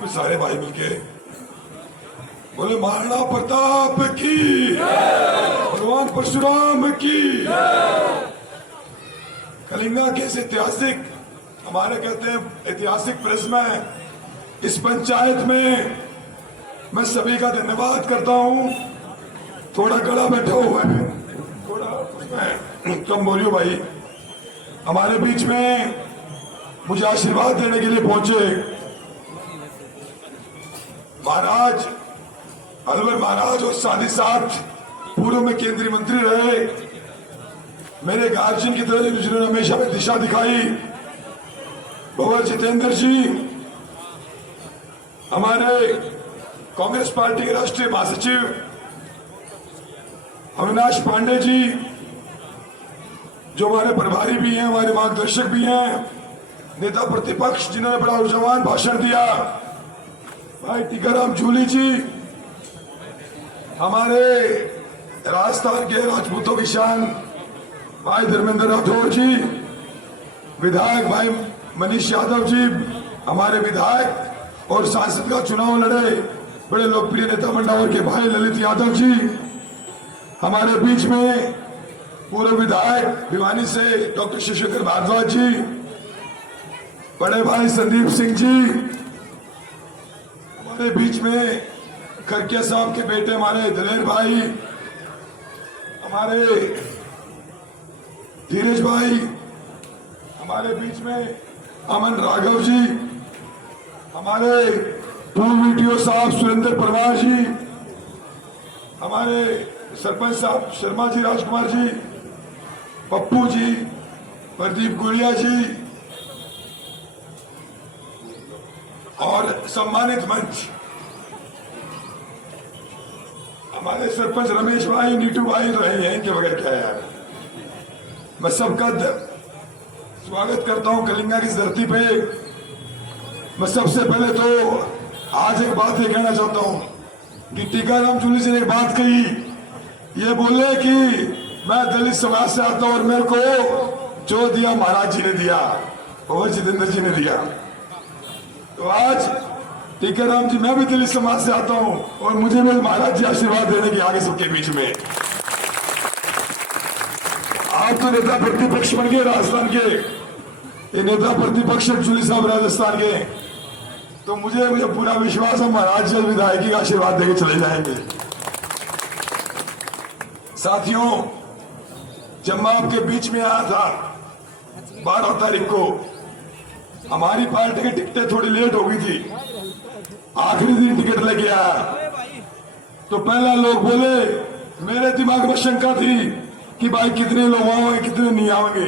में सारे भाई मिलके बोले महाराणा प्रताप की, भगवान परशुराम की। कलिंगा के इस ऐतिहासिक, हमारे कहते हैं ऐतिहासिक प्रिज्म में, इस पंचायत में मैं सभी का धन्यवाद करता हूं। थोड़ा गड़ा बैठा हुआ है, थोड़ा उसमें कम बोलियो भाई। हमारे बीच में मुझे आशीर्वाद देने के लिए पहुंचे महाराज अलवर महाराज और साथ ही साथ पूर्व में केंद्रीय मंत्री रहे, मेरे गार्जियन की तरह जिन्होंने हमेशा में दिशा दिखाई, भगवान जितेंद्र जी, हमारे कांग्रेस पार्टी के राष्ट्रीय महासचिव अविनाश पांडे जी, जो हमारे प्रभारी भी हैं, हमारे मार्गदर्शक भी हैं, नेता प्रतिपक्ष जिन्होंने बड़ा ऊर्जावान भाषण दिया, भाई टीकाराम जूली जी, हमारे राजस्थान के राजपूतों की शान भाई धर्मेंद्र राठौर जी, विधायक भाई मनीष यादव जी, हमारे विधायक और सांसद का चुनाव लड़े बड़े लोकप्रिय नेता मंडावर के भाई ललित यादव जी, हमारे बीच में पूर्व विधायक भिवानी से डॉक्टर शिवशंकर भारद्वाज जी, बड़े भाई संदीप सिंह जी, हमारे बीच में खरकिया साहब के बेटे हमारे दलेर भाई, हमारे धीरज भाई, हमारे बीच में अमन राघव जी, हमारे पूर्व वीडियो साहब सुरेंद्र परमार जी, हमारे सरपंच साहब शर्मा जी, राजकुमार जी, पप्पू जी, प्रदीप गुड़िया जी और सम्मानित मंच हमारे सरपंच रमेश भाई, नीटू भाई तो है, इनके बगैर क्या यार। मैं सबका स्वागत करता हूं कलिंगा की इस धरती पे। मैं सबसे पहले तो आज एक बात ये कहना चाहता हूं कि टीकाराम जूली जी ने एक बात कही, ये बोले कि मैं दलित समाज से आता हूं और मेरे को जो दिया महाराज जी ने दिया और जितेंद्र जी ने दिया। तो आज टीकाराम जी, मैं भी दलित समाज से आता हूं और मुझे भी महाराज जी आशीर्वाद देने के आगे सबके बीच में। आप तो नेता प्रतिपक्ष बन गए राजस्थान के, ये नेता प्रतिपक्ष जूली साहब राजस्थान के, तो मुझे पूरा विश्वास है महाराज जी विधायकी का आशीर्वाद देके चले जाएंगे। साथियों, जब मैं आपके बीच में आया था 12 तारीख को, हमारी पार्टी की टिकटें थोड़ी लेट हो गई थी, आखिरी दिन टिकट लेके आया तो पहला लोग बोले, मेरे दिमाग में शंका थी कि भाई कितने लोग आएंगे कितने नहीं आएंगे,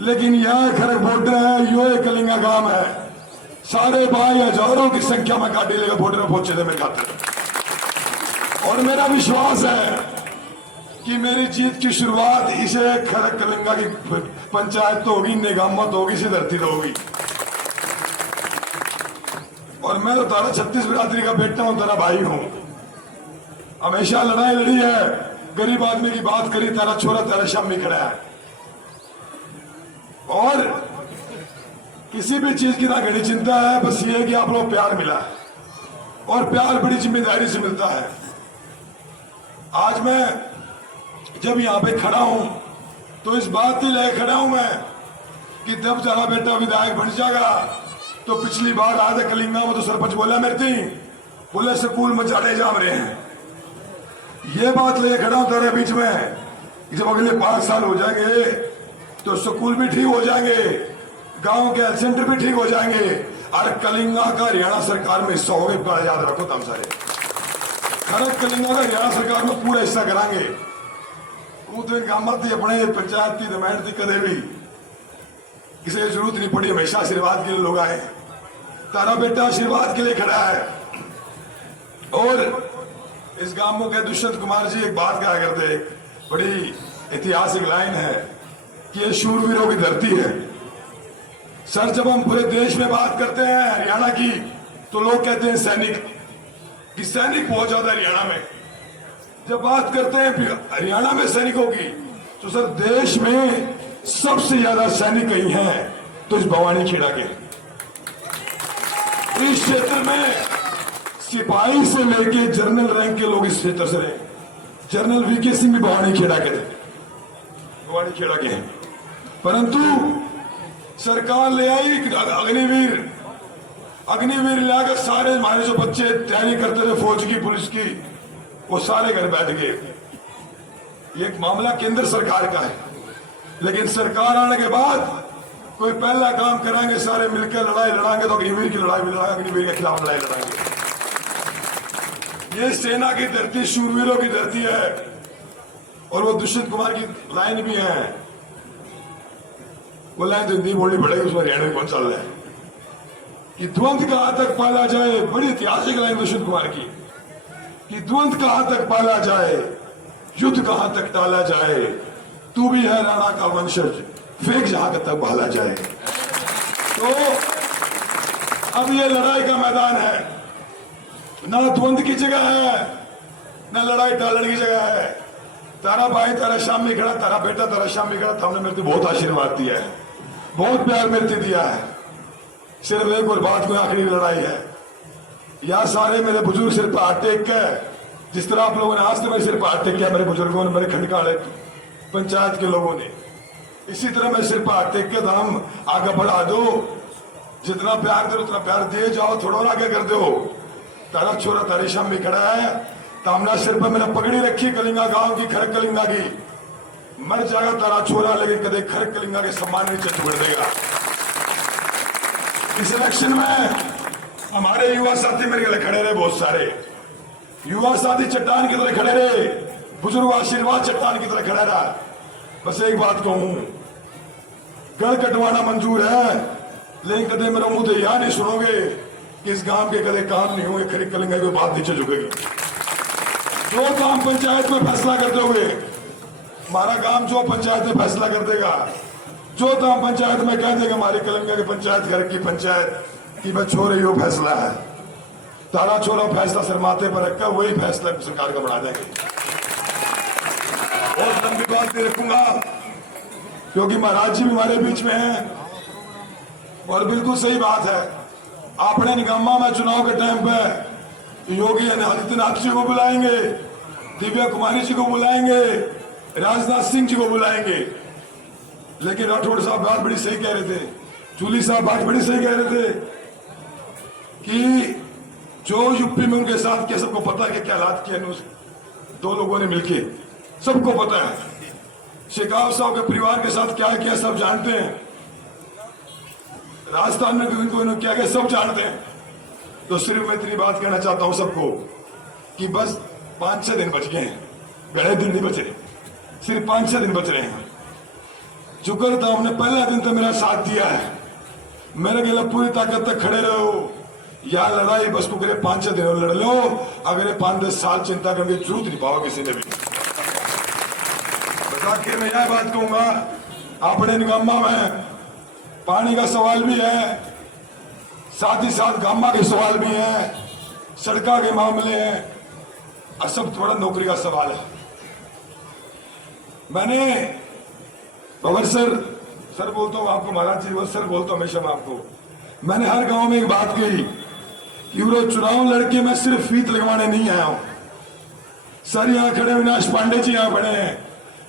लेकिन यह खरक बॉर्डर है, यो एक कलिंगा गांव है, सारे भाई हजारों की संख्या में गाड़ी लेकर बॉर्डर में पहुंचे थे मेरे खातिर। और मेरा विश्वास है कि मेरी जीत की शुरुआत इसे खरक कलिंगा की पंचायत तो होगी, निगामत होगी, इसी धरती तो होगी। और मैं तो तारा 36 बिरादरी का बेटा हूं, तेरा भाई हूं, हमेशा लड़ाई लड़ी है, गरीब आदमी की बात करी, तेरा छोरा तेरा शामी खड़ा है। और किसी भी चीज की ना घड़ी चिंता है, बस ये है कि आप लोग प्यार मिला है और प्यार बड़ी जिम्मेदारी से मिलता है। आज मैं जब यहां पे खड़ा हूं तो इस बात के लिए खड़ा हूं मैं कि जब तेरा बेटा विधायक बन जाएगा तो पिछली बार आधे कलिंगा में तो सरपंच बोला मेरे थी, बोले स्कूल में जाड़े जाम रहे हैं, ये बात ले खड़ा हूं तेरे बीच में। जब अगले 5 साल हो जाएंगे तो स्कूल भी ठीक हो जाएंगे, गांव के हेल्थ सेंटर भी ठीक हो जाएंगे और कलिंगा का हरियाणा सरकार में हिस्सा होगा। याद रखो तुम सारे, खरक कलिंगा का हरियाणा सरकार में पूरा हिस्सा कराएंगे। तो गामत थी अपने पंचायत की दमैंड थी, कदे भी किसी की जरूरत नहीं पड़ी, हमेशा आशीर्वाद के लिए लोग आए। तारा बेटा आशीर्वाद के लिए खड़ा है। और इस गांव के दुष्यंत कुमार जी एक बात कहा करते, बड़ी ऐतिहासिक लाइन है कि ये शूरवीरों की धरती है। सर, जब हम पूरे देश में बात करते हैं हरियाणा की तो लोग कहते हैं सैनिक, कि सैनिक बहुत ज्यादा हरियाणा में। जब बात करते हैं हरियाणा में सैनिकों की तो सर देश में सबसे ज्यादा सैनिक कहीं हैं तो इस भवानी खेड़ा के। इस क्षेत्र में सिपाही से लेके जनरल रैंक के लोग इस क्षेत्र से रहे। जनरल वीके सिंह भी भवानी खेड़ा के थे, भवानी खेड़ा के हैं। परंतु सरकार ले आई अग्निवीर, अग्निवीर लाकर सारे हमारे जो बच्चे तैयारी करते थे फौज की, पुलिस की, वो सारे घर बैठ गए। ये एक मामला केंद्र सरकार का है, लेकिन सरकार आने के बाद कोई पहला काम कराएंगे, सारे मिलकर लड़ाई लड़ाएंगे तो अग्निवीर की लड़ाई भी लड़ाएंगे, अग्निवीर के खिलाफ लड़ाई लड़ाएंगे। ये सेना की धरती, शूरवीरों की धरती है। और वो दुष्यंत कुमार की लाइन भी है, वो लाइन तो हिंदी बोलनी पड़ेगी, उसमें हरियाणा में कौन चल रहा है कि द्वंद कहां तक पाला जाए। बड़ी ऐतिहासिक लाइन दुष्यंत कुमार की कि द्वंद कहां तक पाला जाए, युद्ध कहां तक टाला जाए, तू भी है राणा का वंशज, फेंक जहां तक भाला जाए। तो अब ये लड़ाई का मैदान है, ना द्वंद की जगह है, ना लड़ाई टालने की जगह है। तारा भाई तारा शामी खड़ा, तारा बेटा तारा शामी खड़ा, हमने मेरे को बहुत आशीर्वाद दिया है, बहुत प्यार मेरे को दिया है। सिर्फ एक और बात, कोई आखिरी लड़ाई है, या सारे मेरे बुजुर्ग सिर पर हाथ टेक के, जिस तरह आप लोगों ने आज तक मेरे सिर पर हाथ टेक किया, मेरे बुजुर्गों ने, मेरे खंडकाले पंचायत के लोगों ने, इसी तरह मैं सिर पर हाथ टेक के हम आगे बढ़ा दो। जितना प्यार दो उतना प्यार दे जाओ, थोड़ा आगे कर दो। तारा छोरा तारी शामी खड़ा है, तामना सिर पर मैंने पगड़ी रखी कलिंगा गांव की, खरक कलिंगा की। मर जाएगा तारा छोरा, लेकिन कदे खरक कलिंगा के सम्मान नीचे टुकड़ देगा। इस इलेक्शन में हमारे युवा साथी मेरे लिए खड़े रहे, बहुत सारे युवा साथी चट्टान की तरह खड़े रहे, बुजुर्ग आशीर्वाद चट्टान की तरह खड़ा रहा। बस एक बात कहूं, गढ़ कटवाना मंजूर है, लेकिन कदे मेरा मुंह तो यह नहीं सुनोगे कि इस गांव के कदे काम नहीं होंगे, खरीद करेंगे, कोई बात नीचे झुकेगी। जो काम पंचायत में फैसला करते हुए, हमारा गांव जो पंचायत में फैसला कर देगा, जो काम पंचायत में कह देगा, हमारी कलंगा की पंचायत, घर की पंचायत की मैं छोड़ रही हूं, फैसला है, तारा छोड़ा फैसला सर माथे पर रखकर वही फैसला सरकार का बना देंगे। बहुत लंबी बात नहीं रखूंगा, क्योंकि महाराज जी भी हमारे बीच में हैं, और बिल्कुल सही बात है। आपने निगम्मा में चुनाव के टाइम पे योगी आदित्यनाथ जी को बुलाएंगे, दिव्या कुमारी जी को बुलाएंगे, राजनाथ सिंह जी को बुलाएंगे, लेकिन राठौड़ साहब बात बड़ी सही कह रहे थे, चूली साहब बात बड़ी सही कह रहे थे कि जो यूपी में उनके साथ क्या, सबको पता है कि क्या हालात किए दो लोगों ने मिलके, सबको पता है। शेखावत साहब के परिवार के साथ क्या किया सब जानते हैं, राजस्थान में इनको क्या किया सब जानते हैं। तो सिर्फ मैं इतनी बात कहना चाहता हूं सबको कि बस 5-6 दिन बच गए हैं, गड़े दिन नहीं बचे, सिर्फ 5-6 दिन बच रहे हैं। शुक्र था हमने पहला दिन तो मेरा साथ दिया है, मेरे के लिए पूरी ताकत तक खड़े रहो। या लड़ाई बस को करे 5-6 दिन लड़ लो, अगर 5-10 साल चिंता करने की जरूरत नहीं पाओ किसी ने भी। आखिर में यह बात कहूंगा, अपने निगम्मा में पानी का सवाल भी है, साथ ही साथ गामा के सवाल भी है, सड़का के मामले हैं, और सब थोड़ा नौकरी का सवाल है। मैंने भवर सर बोलता हूं आपको, महाराज जी सर बोलता हूं हमेशा मैं आपको, मैंने हर गांव में एक बात कही कि वो चुनाव लड़के मैं सिर्फ फीत लगवाने नहीं आया हूं। सर यहां खड़े अविनाश पांडे जी यहां खड़े हैं,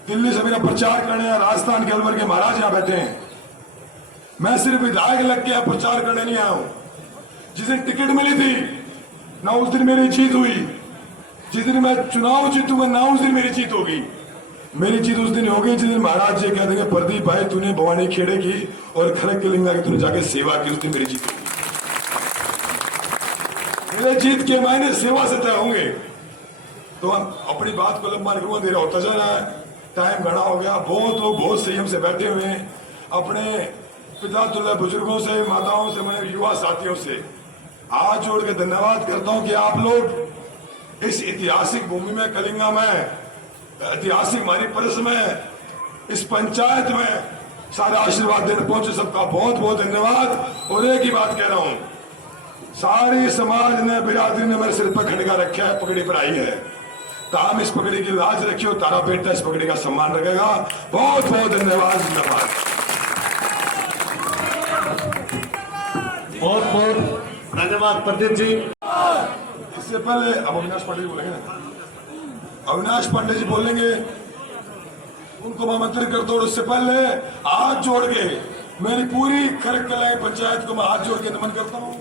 दिल्ली से मेरा प्रचार करने हैं, राजस्थान के अलवर के महाराज यहां बैठे हैं। मैं सिर्फ विधायक लग के प्रचार करने नहीं आया हूं। जिस दिन टिकट मिली थी ना उस दिन मेरी जीत हुई, जिस दिन मैं चुनाव जीतूंगा ना उस दिन मेरी जीत होगी। मेरी जीत उस दिन होगी जिस दिन महाराज जी कह देंगे प्रदीप भाई तूने भवानी खेड़े की और खड़क के लिंगा की तूने जाके सेवा की, उस दिन मेरी जीत होगी। मेरे जीत के मायने सेवा से तय होंगे। तो हम अपनी बात को लंबा नहीं करूंगा, देर होता जा रहा है, टाइम घना हो गया। बहुत लोग बहुत संयम से बैठे हुए हैं, अपने पिता तुल्य बुजुर्गों से, माताओं से, मेरे युवा साथियों से हाथ जोड़ के धन्यवाद करता हूं कि आप लोग इस ऐतिहासिक भूमि में, कलिंगा में, ऐतिहासिक हमारी परस में, इस पंचायत में सारा आशीर्वाद देने पहुंचे, सबका बहुत बहुत धन्यवाद। और एक ही बात कह रहा हूं, सारी समाज ने, बिरादरी ने मेरे सिर पर खड़का रखा है, पगड़ी पर आई है, ताम इस पगड़ी की लाज रखियो, तारा बेटा इस पगड़ी का सम्मान रखेगा। बहुत बहुत धन्यवाद। बहुत बहुत धन्यवाद। धन्यवाद प्रदीप जी। इससे पहले अब अविनाश पांडे जी बोलेंगे ना, अविनाश पांडे जी बोलेंगे, उनको मैं आमंत्रित करता हूँ। उससे पहले हाथ जोड़ के मेरी पूरी खरकलाई पंचायत को मैं हाथ जोड़ के नमन करता हूँ।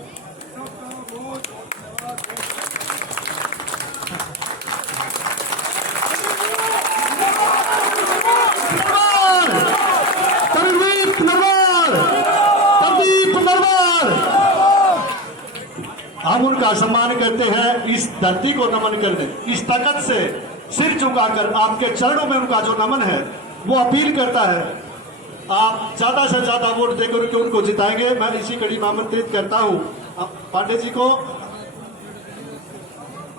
हम उनका सम्मान करते हैं, इस धरती को नमन करने, इस ताकत से सिर झुकाकर आपके चरणों में उनका जो नमन है वो अपील करता है आप ज्यादा से ज्यादा वोट देकर के उनको जिताएंगे। मैं इसी कड़ी में आमंत्रित करता हूं पांडे जी को।